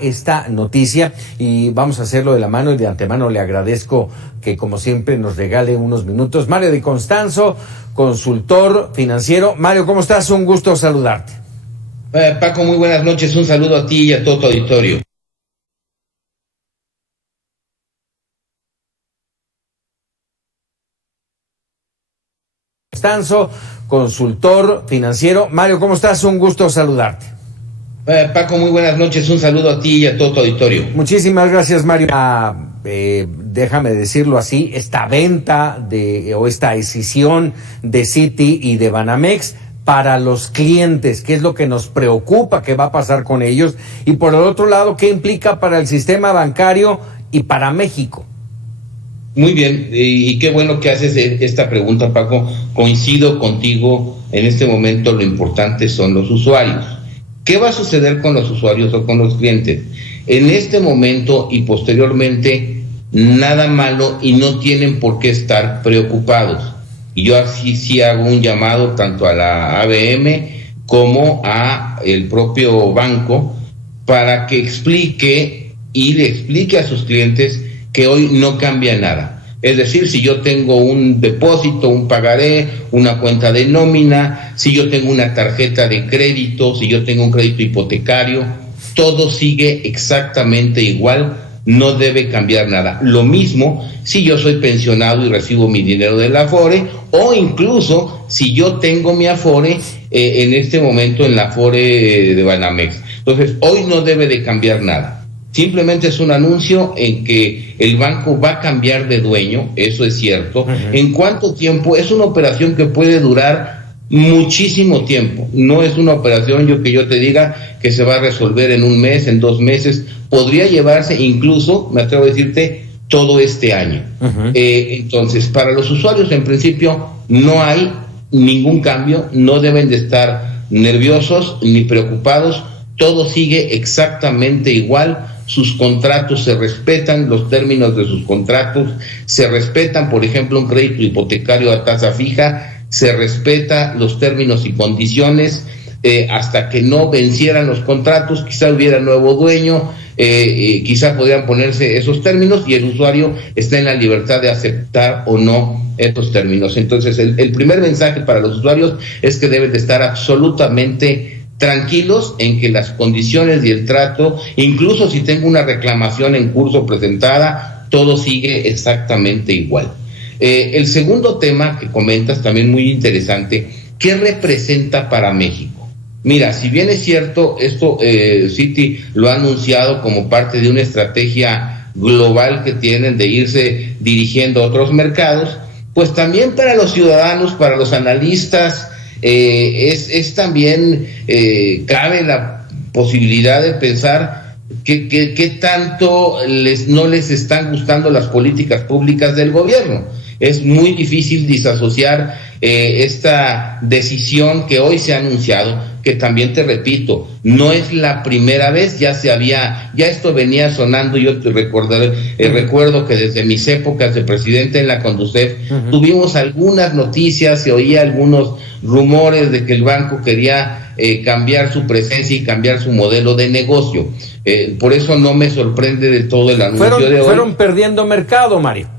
esta noticia y vamos a hacerlo de la mano y de antemano le agradezco que como siempre nos regale unos minutos. Mario Di Constanzo, consultor financiero. Mario, ¿cómo estás? Un gusto saludarte. Paco, muy buenas noches, un saludo a ti y a todo tu auditorio. Constanzo, consultor financiero. Mario, ¿cómo estás? Un gusto saludarte. Paco, muy buenas noches, un saludo a ti y a todo tu auditorio. Muchísimas gracias, Mario. Déjame decirlo así, esta venta o esta escisión de Citi y de Banamex para los clientes, ¿qué es lo que nos preocupa? ¿Qué va a pasar con ellos? Y por el otro lado, ¿qué implica para el sistema bancario y para México? Muy bien, y qué bueno que haces esta pregunta, Paco. Coincido contigo, en este momento lo importante son los usuarios. ¿Qué va a suceder con los usuarios o con los clientes? En este momento y posteriormente, nada malo y no tienen por qué estar preocupados. Y yo así sí hago un llamado tanto a la ABM como a el propio banco para que explique y le explique a sus clientes que hoy no cambia nada. Es decir, si yo tengo un depósito, un pagaré, una cuenta de nómina, si yo tengo una tarjeta de crédito, si yo tengo un crédito hipotecario, todo sigue exactamente igual, no debe cambiar nada. Lo mismo si yo soy pensionado y recibo mi dinero del Afore, o incluso si yo tengo mi Afore en este momento en la Afore de Banamex. Entonces, hoy no debe de cambiar nada. Simplemente es un anuncio en que el banco va a cambiar de dueño, eso es cierto. Uh-huh. ¿En cuánto tiempo? Es una operación que puede durar muchísimo tiempo. No es una operación que yo te diga que se va a resolver en un mes, en 2 meses. Podría llevarse incluso, me atrevo a decirte, todo este año. Uh-huh. Entonces, para los usuarios en principio no hay ningún cambio, no deben de estar nerviosos ni preocupados, todo sigue exactamente igual. Sus contratos se respetan, los términos de sus contratos se respetan. Por ejemplo, un crédito hipotecario a tasa fija, se respeta los términos y condiciones hasta que no vencieran los contratos. Quizá hubiera nuevo dueño, quizá podrían ponerse esos términos y el usuario está en la libertad de aceptar o no estos términos. Entonces, el primer mensaje para los usuarios es que deben de estar absolutamente tranquilos en que las condiciones y el trato, incluso si tengo una reclamación en curso presentada, todo sigue exactamente igual. El segundo tema que comentas, también muy interesante, ¿qué representa para México? Mira, si bien es cierto, esto Citi lo ha anunciado como parte de una estrategia global que tienen de irse dirigiendo a otros mercados, pues también para los ciudadanos, para los analistas, es también cabe la posibilidad de pensar que tanto no les están gustando las políticas públicas del gobierno. Es muy difícil disasociar esta decisión que hoy se ha anunciado, que también te repito, no es la primera vez, ya esto venía sonando. Yo te recuerdo que desde mis épocas de presidente en la Conducef, uh-huh, tuvimos algunas noticias, se oía algunos rumores de que el banco quería cambiar su presencia y cambiar su modelo de negocio. Por eso no me sorprende de todo el anuncio de hoy. Fueron perdiendo mercado, Mario.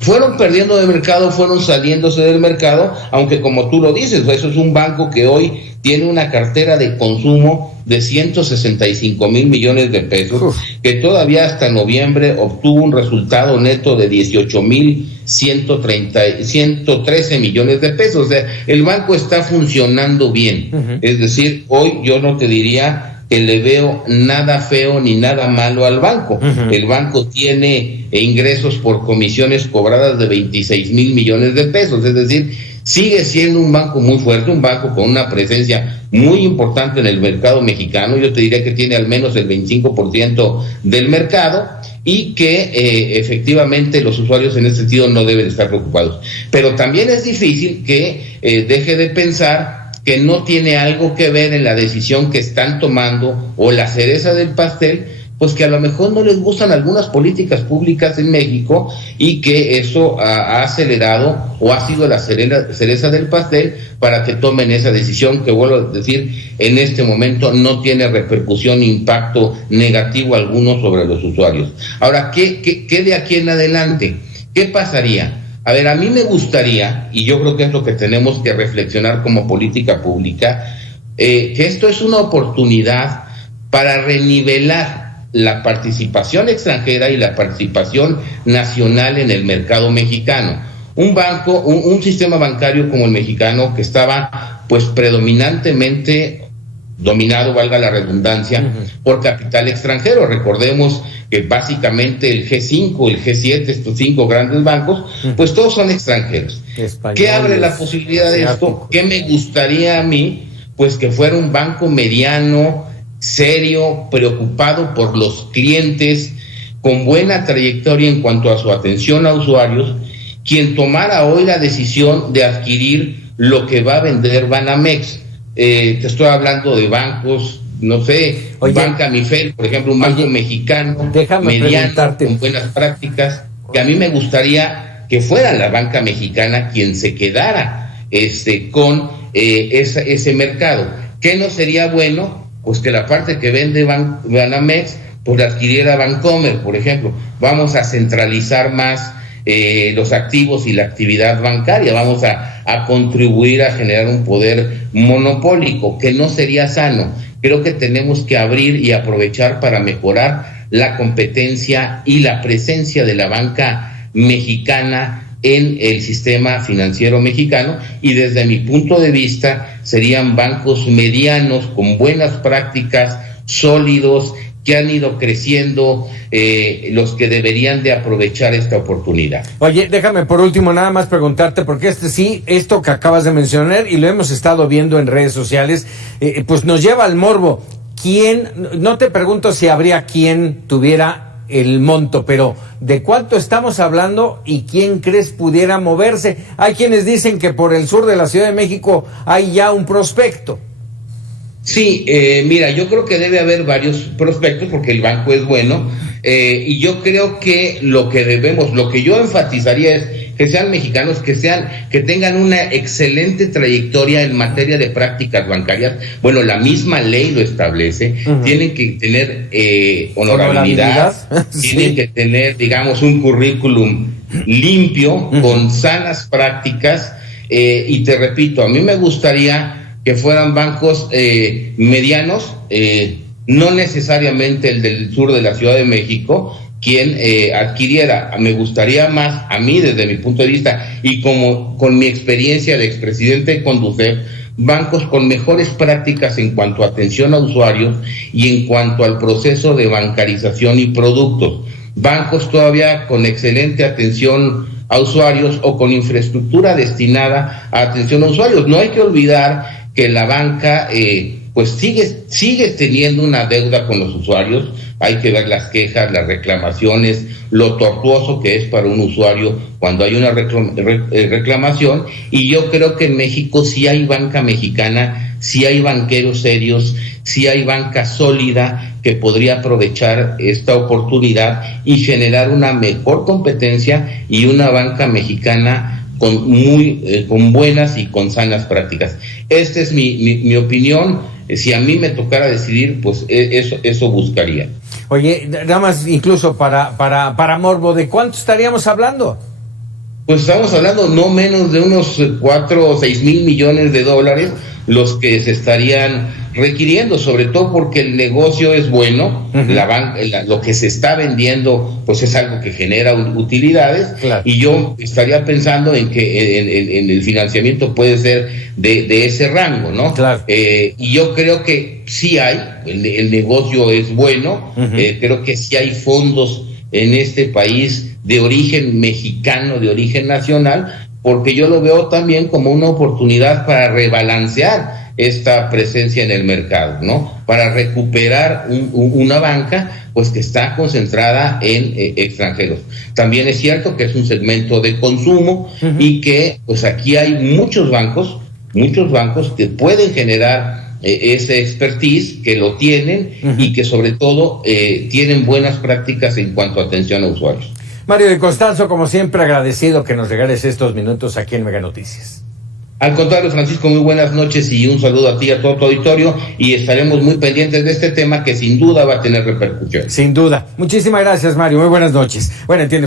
Fueron perdiendo de mercado, fueron saliéndose del mercado, aunque como tú lo dices, eso es un banco que hoy tiene una cartera de consumo de 165 mil millones de pesos, que todavía hasta noviembre obtuvo un resultado neto de 18,113 millones de pesos. O sea, el banco está funcionando bien. Uh-huh. Es decir, hoy yo no te diría que le veo nada feo ni nada malo al banco. Uh-huh. El banco tiene ingresos por comisiones cobradas de 26 mil millones de pesos, es decir, sigue siendo un banco muy fuerte, un banco con una presencia muy importante en el mercado mexicano. Yo te diría que tiene al menos el 25% del mercado y que efectivamente los usuarios en ese sentido no deben estar preocupados. Pero también es difícil que deje de pensar que no tiene algo que ver en la decisión que están tomando o la cereza del pastel, pues que a lo mejor no les gustan algunas políticas públicas en México y que eso ha acelerado o ha sido la cereza del pastel para que tomen esa decisión que, vuelvo a decir, en este momento no tiene repercusión, impacto negativo alguno sobre los usuarios. Ahora, ¿qué de aquí en adelante? ¿Qué pasaría? A ver, a mí me gustaría, y yo creo que es lo que tenemos que reflexionar como política pública, que esto es una oportunidad para renivelar la participación extranjera y la participación nacional en el mercado mexicano. Un sistema bancario como el mexicano que estaba pues predominantemente dominado, valga la redundancia, por capital extranjero. Recordemos que básicamente el G5, el G7, estos 5 grandes bancos, pues todos son extranjeros. ¿Qué abre la posibilidad de esto? ¿Qué me gustaría a mí? Pues que fuera un banco mediano, serio, preocupado por los clientes, con buena trayectoria en cuanto a su atención a usuarios, quien tomara hoy la decisión de adquirir lo que va a vender Banamex. Te estoy hablando de bancos, no sé, Banca Mifel, por ejemplo, un banco mexicano, mediano, con buenas prácticas, que a mí me gustaría que fuera la banca mexicana quien se quedara con ese mercado. ¿Qué no sería bueno? Pues que la parte que vende Banamex, pues la adquiriera Bancomer, por ejemplo. Vamos a centralizar más los activos y la actividad bancaria, vamos a contribuir a generar un poder monopólico, que no sería sano. Creo que tenemos que abrir y aprovechar para mejorar la competencia y la presencia de la banca mexicana en el sistema financiero mexicano, y desde mi punto de vista serían bancos medianos con buenas prácticas, sólidos, que han ido creciendo, los que deberían de aprovechar esta oportunidad. Oye, déjame por último nada más preguntarte, porque esto que acabas de mencionar, y lo hemos estado viendo en redes sociales, pues nos lleva al morbo. No te pregunto si habría quien tuviera el monto, pero ¿de cuánto estamos hablando y quién crees pudiera moverse? Hay quienes dicen que por el sur de la Ciudad de México hay ya un prospecto. Sí, mira, yo creo que debe haber varios prospectos porque el banco es bueno, y yo creo que lo que yo enfatizaría es que sean mexicanos, que tengan una excelente trayectoria en materia de prácticas bancarias. Bueno, la misma ley lo establece. Tienen que tener honorabilidad, tienen que tener, digamos, un currículum limpio, con sanas prácticas, y te repito, a mí me gustaría que fueran bancos medianos, no necesariamente el del sur de la Ciudad de México, quien adquiriera. Me gustaría más, a mí desde mi punto de vista, y como con mi experiencia de expresidente de Conducef, bancos con mejores prácticas en cuanto a atención a usuarios y en cuanto al proceso de bancarización y productos. Bancos todavía con excelente atención a usuarios o con infraestructura destinada a atención a usuarios. No hay que olvidar que la banca pues sigue teniendo una deuda con los usuarios. Hay que ver las quejas, las reclamaciones, lo tortuoso que es para un usuario cuando hay una reclamación, y yo creo que en México sí hay banca mexicana, sí hay banqueros serios, sí hay banca sólida que podría aprovechar esta oportunidad y generar una mejor competencia y una banca mexicana con buenas y con sanas prácticas. Esta es mi opinión. Si a mí me tocara decidir, pues eso buscaría. Oye, nada más incluso para morbo, ¿de cuánto estaríamos hablando? Pues estamos hablando no menos de unos 4 o 6 mil millones de dólares los que se estarían requiriendo, sobre todo porque el negocio es bueno, lo que se está vendiendo pues es algo que genera utilidades, claro. Y yo estaría pensando en que en el financiamiento puede ser de ese rango, ¿no? Claro. Y yo creo que sí hay, el negocio es bueno, creo que sí hay fondos en este país de origen mexicano, de origen nacional, porque yo lo veo también como una oportunidad para rebalancear esta presencia en el mercado, ¿no? Para recuperar una banca pues que está concentrada en extranjeros. También es cierto que es un segmento de consumo y que pues aquí hay muchos bancos que pueden generar ese expertise, que lo tienen y que sobre todo tienen buenas prácticas en cuanto a atención a usuarios. Mario de Constanzo, como siempre, agradecido que nos regales estos minutos aquí en Mega Noticias. Al contrario, Francisco, muy buenas noches y un saludo a ti y a todo tu auditorio, y estaremos muy pendientes de este tema que sin duda va a tener repercusiones. Sin duda. Muchísimas gracias, Mario. Muy buenas noches. Bueno, entiende.